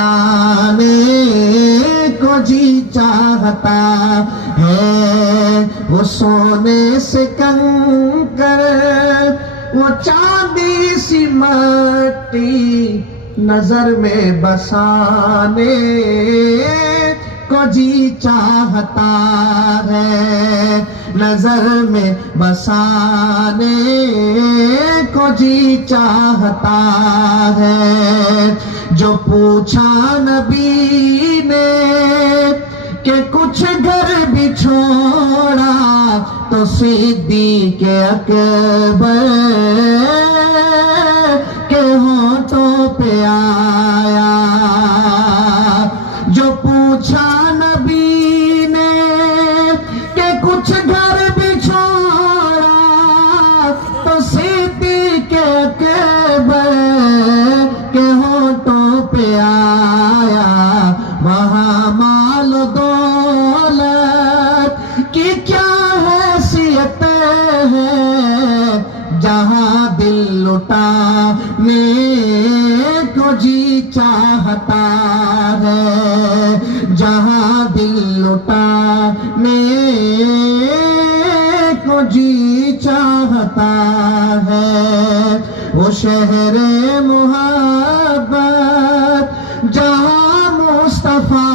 आने को जी चाहता है, वो सोने से कंकर, वो चांदी सी मट्टी नजर में बसाने को जी चाहता है, नजर में बसाने को जी चाहता है। जो पूछा नबी ने कि कुछ घर भी छोड़ा, तो सिद्दीक़ अकबर के होठों पे आया। जो पूछा नबी ने कि कुछ घर भी छोड़ा, तो सिद्दीक़ अकबर के होठों पे आया। वहाँ माल दौलत की क्या हैसियत है, जहाँ दिल लुटाने को जी चाहता है, जहाँ दिल लुटाने को जी चाहता है। वो शहरे मोहब्बत जहाँ मुस्तफा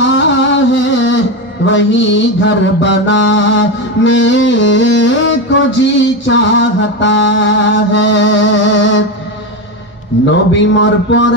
है, वहीं घर बनाने को जी चाहता है। नबी मोर पर